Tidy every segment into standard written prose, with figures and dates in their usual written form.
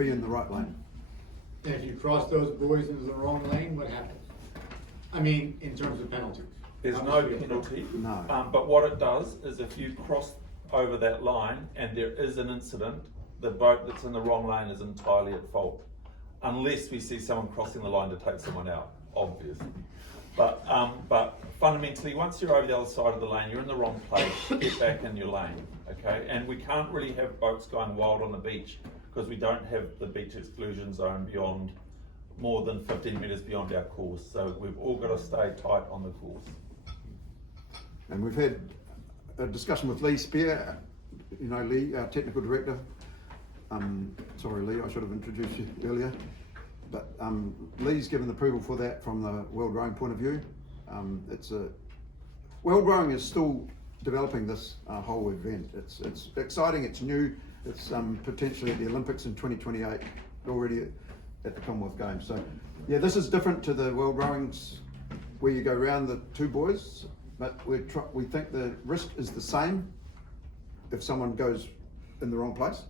be in the right lane. And if you cross those buoys into the wrong lane, what happens? I mean, in terms of penalties. There's no Obviously, penalty. No. But what it does is if you cross over that line and there is an incident, the boat that's in the wrong lane is entirely at fault. Unless we see someone crossing the line to take someone out, obviously. But fundamentally, once you're over the other side of the lane, you're in the wrong place, get back in your lane, okay? And we can't really have boats going wild on the beach because we don't have the beach exclusion zone beyond more than 15 metres beyond our course. So we've all got to stay tight on the course. And we've had a discussion with Lee Spear, you know Lee, our technical director. Sorry Lee, I should have introduced you earlier. But Lee's given the approval for that from the World Rowing point of view. World Rowing is still developing this whole event. It's exciting, it's new, it's potentially at the Olympics in 2028, already at the Commonwealth Games. So yeah, this is different to the World Rowings where you go around the two buoys, but we think the risk is the same if someone goes in the wrong place.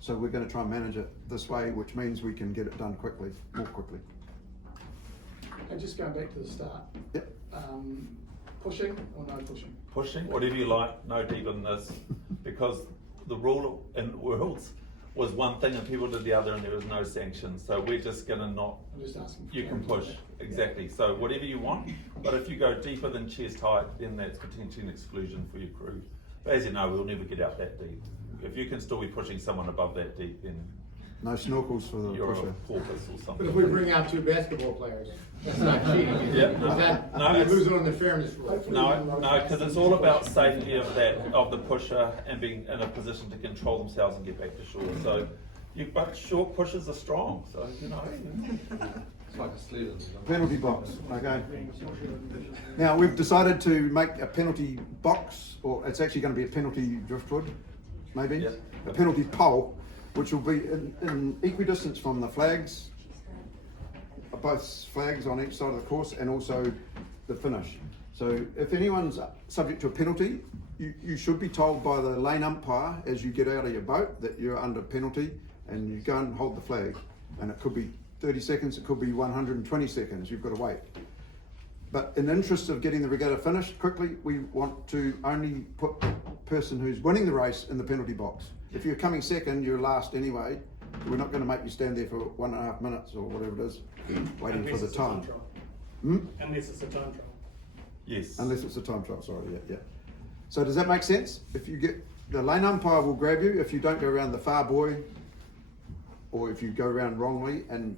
So we're going to try and manage it this way, which means we can get it done quickly, more quickly. And just going back to the start. Yep. Pushing or no pushing? Pushing, whatever you like, no deeper than this, because the rule in Worlds was one thing and people did the other and there was no sanction. So we're just going to not, I'm just asking. you can push, exactly. So whatever you want, but if you go deeper than chest height, then that's potentially an exclusion for your crew. But as you know, we'll never get out that deep. If you can still be pushing someone above that deep, then No snorkels for the you're pusher. a porpoise or But something. if we bring out two basketball players, that's not cheating, is Yeah, it? no, Is that, no, you it's- lose it on the fairness rule. No, because it's all about safety of the pusher and being in a position to control themselves and get back to shore. So, but short pushers are strong, so you know. It's like a sled. Penalty box, okay. Now, we've decided to make a penalty box, or it's actually going to be a penalty driftwood, maybe? Yep. A penalty pole, which will be in equidistance from the flags, both flags on each side of the course, and also the finish. So if anyone's subject to a penalty, you should be told by the lane umpire as you get out of your boat that you're under penalty, and you go and hold the flag. And it could be 30 seconds, it could be 120 seconds, you've got to wait. But in the interest of getting the regatta finished quickly, we want to only put the person who's winning the race in the penalty box. If you're coming second, you're last anyway. We're not going to make you stand there for 1.5 minutes or whatever it is, waiting for the time. Unless it's a time trial. Yes. Unless it's a time trial, sorry, yeah. So does that make sense? If you get, the lane umpire will grab you if you don't go around the far buoy, or if you go around wrongly, and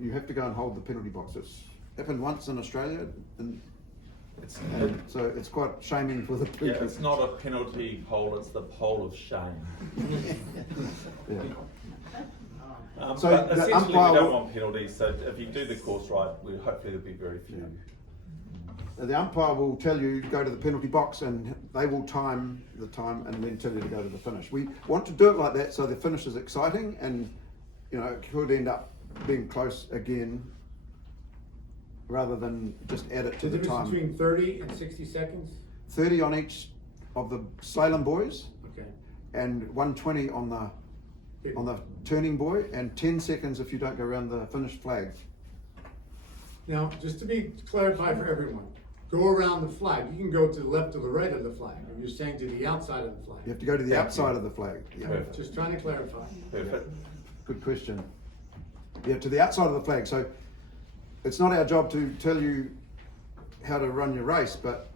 you have to go and hold the penalty box. It's happened once in Australia, and so it's quite shaming for the people. Yeah, it's not a penalty pole, it's the pole of shame. Yeah. So So but the essentially umpire we don't will- want penalties, so if you do the course right, hopefully there'll be very few. The umpire will tell you to go to the penalty box, and they will time the time and then tell you to go to the finish. We want to do it like that so the finish is exciting, and you know it could end up being close again, rather than just add it to The the difference time. between 30 and 60 seconds? 30 on each of the slalom buoys, Okay. and 120 on the turning buoy, and 10 seconds if you don't go around the finished flag. Now, just to be clarified for everyone, go around the flag. You can go to the left or the right of the flag, or you're saying to the outside of the flag. You have to go to the outside of the flag. Yeah. Perfect. Just trying to clarify. Perfect. Good question. Yeah, to the outside of the flag. So it's not our job to tell you how to run your race, but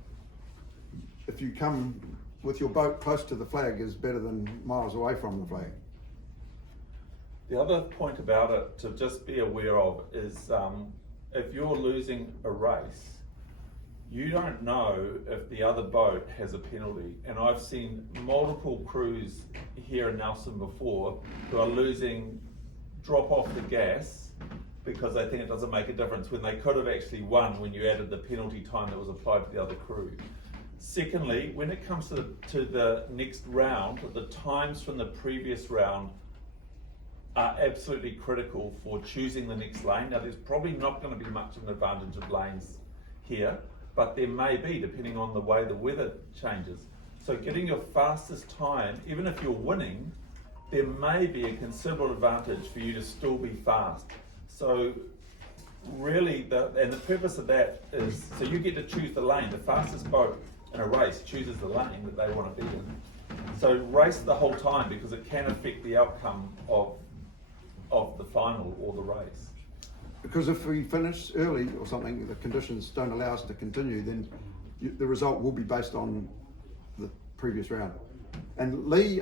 if you come with your boat close to the flag is better than miles away from the flag. The other point about it to just be aware of is if you're losing a race, you don't know if the other boat has a penalty. And I've seen multiple crews here in Nelson before who are losing, drop off the gas because they think it doesn't make a difference when they could have actually won when you added the penalty time that was applied to the other crew. Secondly, when it comes to the next round, the times from the previous round are absolutely critical for choosing the next lane. Now there's probably not going to be much of an advantage of lanes here, but there may be depending on the way the weather changes. So getting your fastest time, even if you're winning, there may be a considerable advantage for you to still be fast. So really, the purpose of that is, so you get to choose the lane. The fastest boat in a race chooses the lane that they want to be in. So race the whole time, because it can affect the outcome of the final or the race. Because if we finish early or something, the conditions don't allow us to continue, then the result will be based on the previous round. And Lee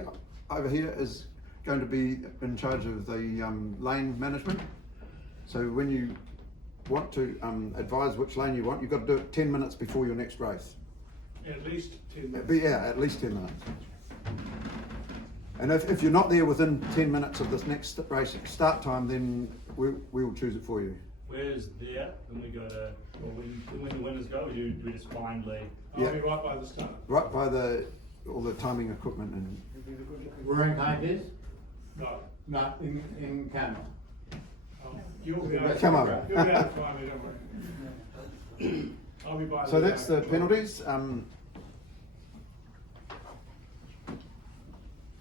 over here is going to be in charge of the lane management. So when you want to advise which lane you want, you've got to do it 10 minutes before your next race. At least 10 minutes. Yeah, at least 10 minutes. And if you're not there within 10 minutes of this next race start time, then we'll choose it for you. Where's there when we go to, or when the winners go, do we just blindly? I'll Yeah. be right by the start. Right by all the timing equipment and We're in Kindness, No. not in Canada. You'll be able to, Come on. You'll be able to find me, don't worry. I'll be by so the that's the penalties.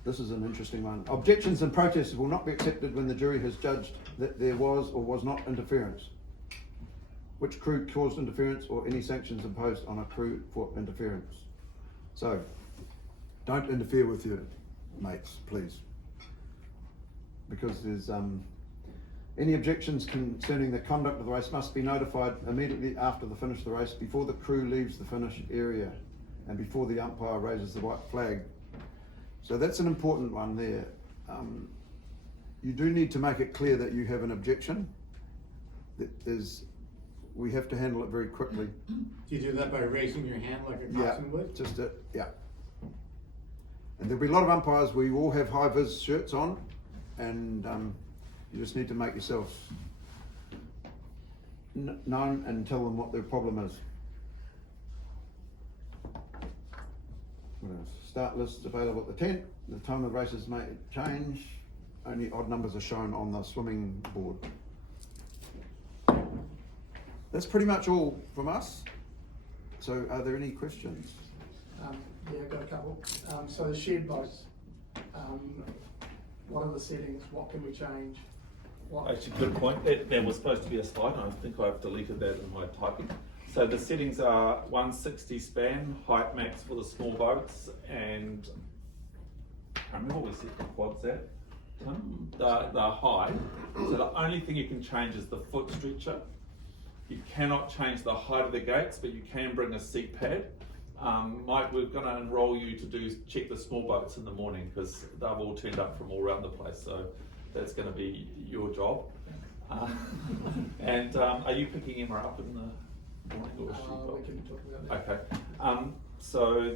This is an interesting one. Objections and protests will not be accepted when the jury has judged that there was or was not interference. Which crew caused interference, or any sanctions imposed on a crew for interference. So, don't interfere with your mates, please. Because there's any objections concerning the conduct of the race must be notified immediately after the finish of the race, before the crew leaves the finish area, and before the umpire raises the white flag. So that's an important one there. You do need to make it clear that you have an objection. We have to handle it very quickly. Do you do that by raising your hand like a Yeah, coxswain would? just it, yeah. And there'll be a lot of umpires, we all have high-vis shirts on, and you just need to make yourself known and tell them what their problem is. What else? Start list is available at the tent. The time of races may change. Only odd numbers are shown on the swimming board. That's pretty much all from us. So are there any questions? Yeah, I've got a couple. So the shared boats, what are the settings? What can we change? What? Actually, good point. There was supposed to be a slide, and I think I've deleted that in my typing. So the settings are 160 span, height max for the small boats, and I can't remember what we set the quads at. The height. So the only thing you can change is the foot stretcher. You cannot change the height of the gates, but you can bring a seat pad. Mike, we're going to enroll you to check the small boats in the morning, because they've all turned up from all around the place. So that's going to be your job. And are you picking Emma up in the morning, or is she We can talk about that. Okay. So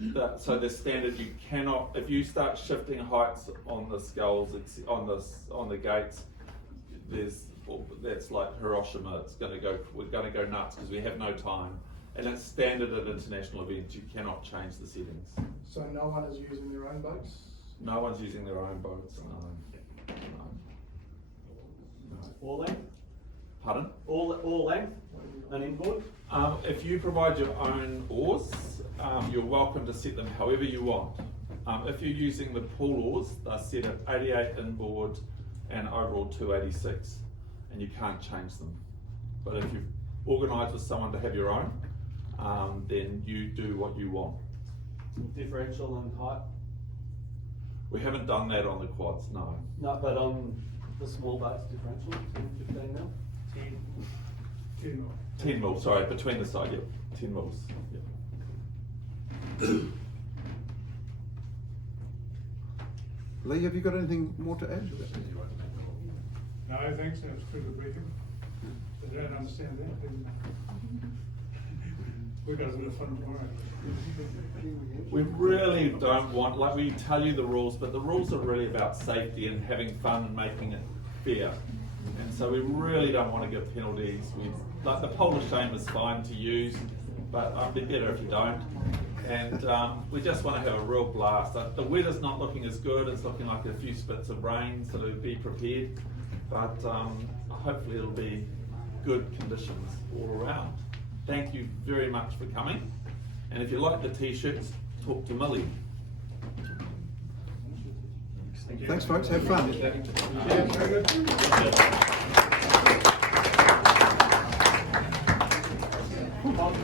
the standard, you cannot, if you start shifting heights on the sculls, on the gates, that's like Hiroshima. We're going to go nuts, because we have no time. And it's standard at international events. You cannot change the settings. So no one is using their own boats? No one's using their own boats. No. All length? Pardon? All length? An inboard? If you provide your own oars, you're welcome to set them however you want. If you're using the pool oars, they're set at 88 inboard and overall 286, and you can't change them. But if you've organised with someone to have your own, then you do what you want. Differential in height? We haven't done that on the quads, no. No, but on the small boats, differential, 10, 15 mil? 10 more. 10 mil, sorry, between the side, yep, 10 mils. Yep. Lee, have you got anything more to add? No, thanks, that was pretty good briefing. I don't understand that, then we got a bit of fun tomorrow. We really don't want, like we tell you the rules, but the rules are really about safety and having fun and making it fair. And so we really don't want to give penalties. Like the pole of shame is fine to use, but it'd be better if you don't. And we just want to have a real blast. The weather's not looking as good. It's looking like a few spits of rain, so be prepared. But hopefully it'll be good conditions all around. Thank you very much for coming. And if you like the t-shirts, talk to Millie. Thank you. Thanks, folks. Have fun. Yeah, very good.